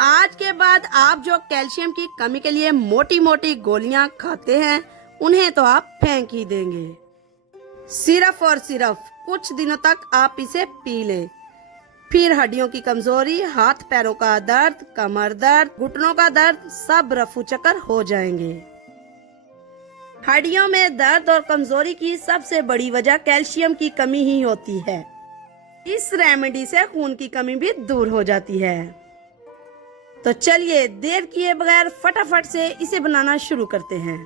आज के बाद आप जो कैल्शियम की कमी के लिए मोटी मोटी गोलियां खाते हैं उन्हें तो आप फेंक ही देंगे। सिर्फ और सिर्फ कुछ दिनों तक आप इसे पी लें, फिर हड्डियों की कमजोरी, हाथ पैरों का दर्द, कमर दर्द, घुटनों का दर्द सब रफू चक्कर हो जाएंगे। हड्डियों में दर्द और कमजोरी की सबसे बड़ी वजह कैल्शियम की कमी ही होती है। इस रेमेडी से खून की कमी भी दूर हो जाती है। तो चलिए देर किए बगैर फटाफट से इसे बनाना शुरू करते हैं।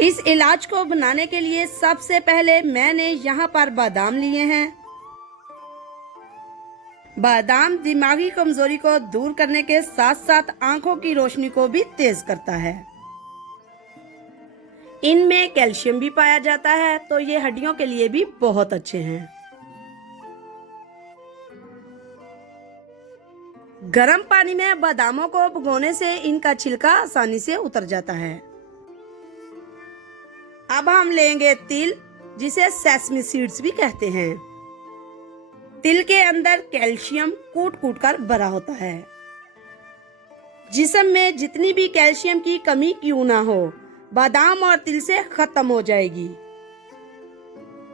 इस इलाज को बनाने के लिए सबसे पहले मैंने यहाँ पर बादाम लिए हैं। बादाम दिमागी कमजोरी को दूर करने के साथ साथ आंखों की रोशनी को भी तेज करता है। इनमें कैल्शियम भी पाया जाता है, तो ये हड्डियों के लिए भी बहुत अच्छे हैं। गर्म पानी में बादामों को भिगोने से इनका छिलका आसानी से उतर जाता है। अब हम लेंगे तिल, जिसे सेसमी सीड्स भी कहते हैं। तिल के अंदर कैल्शियम कूट कूट कर भरा होता है। जिस्म में जितनी भी कैल्शियम की कमी क्यों ना हो, बादाम और तिल से खत्म हो जाएगी।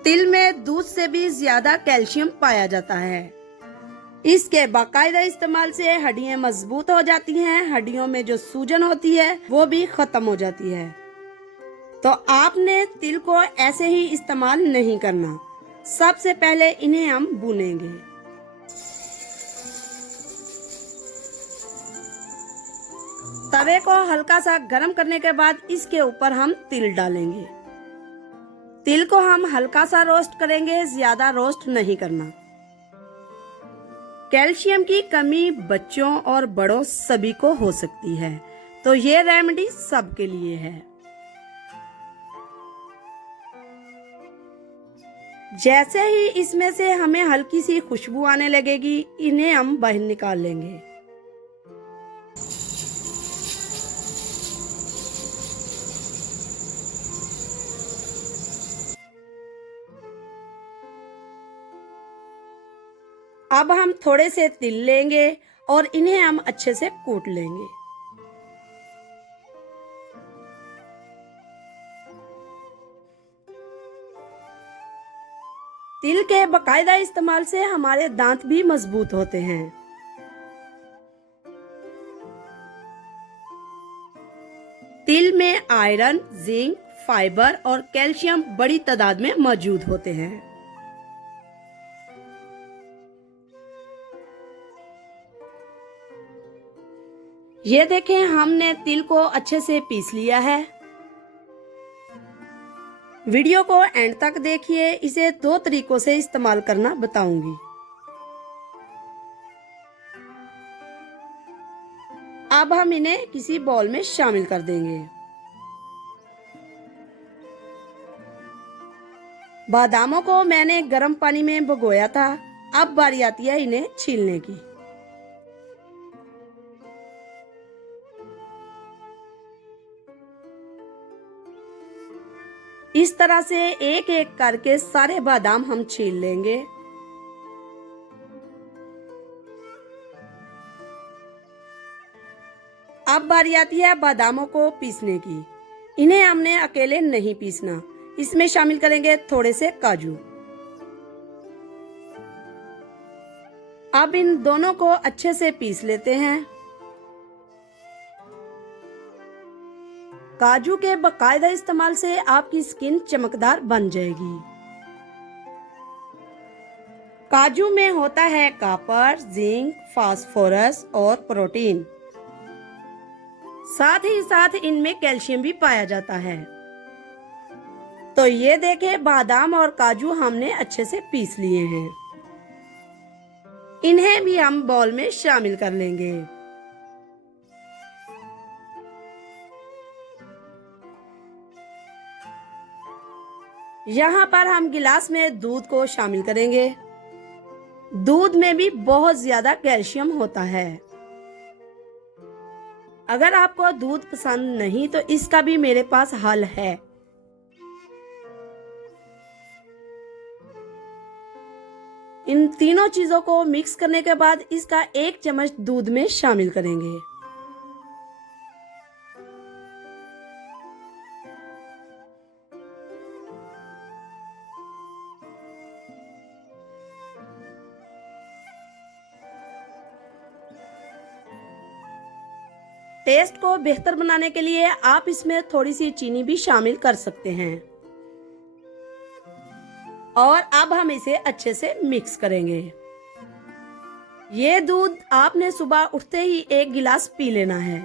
तिल में दूध से भी ज्यादा कैल्शियम पाया जाता है। इसके बाकायदा इस्तेमाल से हड्डियां मजबूत हो जाती हैं, हड्डियों में जो सूजन होती है वो भी खत्म हो जाती है। तो आपने तिल को ऐसे ही इस्तेमाल नहीं करना। सबसे पहले इन्हें हम भूनेंगे। तवे को हल्का सा गर्म करने के बाद इसके ऊपर हम तिल डालेंगे। तिल को हम हल्का सा रोस्ट करेंगे, ज्यादा रोस्ट नहीं करना। कैल्शियम की कमी बच्चों और बड़ों सभी को हो सकती है, तो ये रेमेडी सबके लिए है। जैसे ही इसमें से हमें हल्की सी खुशबू आने लगेगी, इन्हें हम बाहर निकाल लेंगे। अब हम थोड़े से तिल लेंगे और इन्हें हम अच्छे से कूट लेंगे। तिल के बाकायदा इस्तेमाल से हमारे दांत भी मजबूत होते हैं। तिल में आयरन, जिंक, फाइबर और कैल्शियम बड़ी तादाद में मौजूद होते हैं। ये देखें, हमने तिल को अच्छे से पीस लिया है। वीडियो को एंड तक देखिए, इसे 2 तरीकों से इस्तेमाल करना बताऊंगी। अब हम इन्हें किसी बाउल में शामिल कर देंगे। बादामों को मैंने गर्म पानी में भिगोया था। अब बारी आती है इन्हें छीलने की। इस तरह से एक एक करके सारे बादाम हम छील लेंगे। अब बारी आती है बादामों को पीसने की। इन्हें हमने अकेले नहीं पीसना, इसमें शामिल करेंगे थोड़े से काजू। अब इन दोनों को अच्छे से पीस लेते हैं। काजू के बाकायदा इस्तेमाल से आपकी स्किन चमकदार बन जाएगी। काजू में होता है कॉपर, जिंक, फास्फोरस और प्रोटीन। साथ ही साथ इनमें कैल्शियम भी पाया जाता है। तो ये देखें, बादाम और काजू हमने अच्छे से पीस लिए हैं। इन्हें भी हम बाउल में शामिल कर लेंगे। यहाँ पर हम गिलास में दूध को शामिल करेंगे। दूध में भी बहुत ज्यादा कैल्शियम होता है। अगर आपको दूध पसंद नहीं तो इसका भी मेरे पास हल है। इन तीनों चीजों को मिक्स करने के बाद इसका 1 चम्मच दूध में शामिल करेंगे। टेस्ट को बेहतर बनाने के लिए आप इसमें थोड़ी सी चीनी भी शामिल कर सकते हैं। और अब हम इसे अच्छे से मिक्स करेंगे। ये दूध आपने सुबह उठते ही 1 गिलास पी लेना है।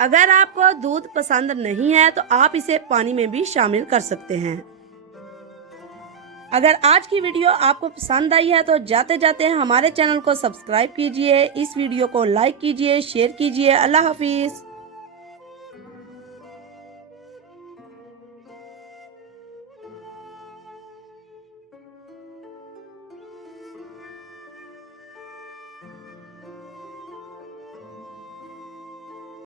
अगर आपको दूध पसंद नहीं है तो आप इसे पानी में भी शामिल कर सकते हैं। अगर आज की वीडियो आपको पसंद आई है तो जाते जाते हमारे चैनल को सब्सक्राइब कीजिए, इस वीडियो को लाइक कीजिए, शेयर कीजिए। अल्लाह हाफिज।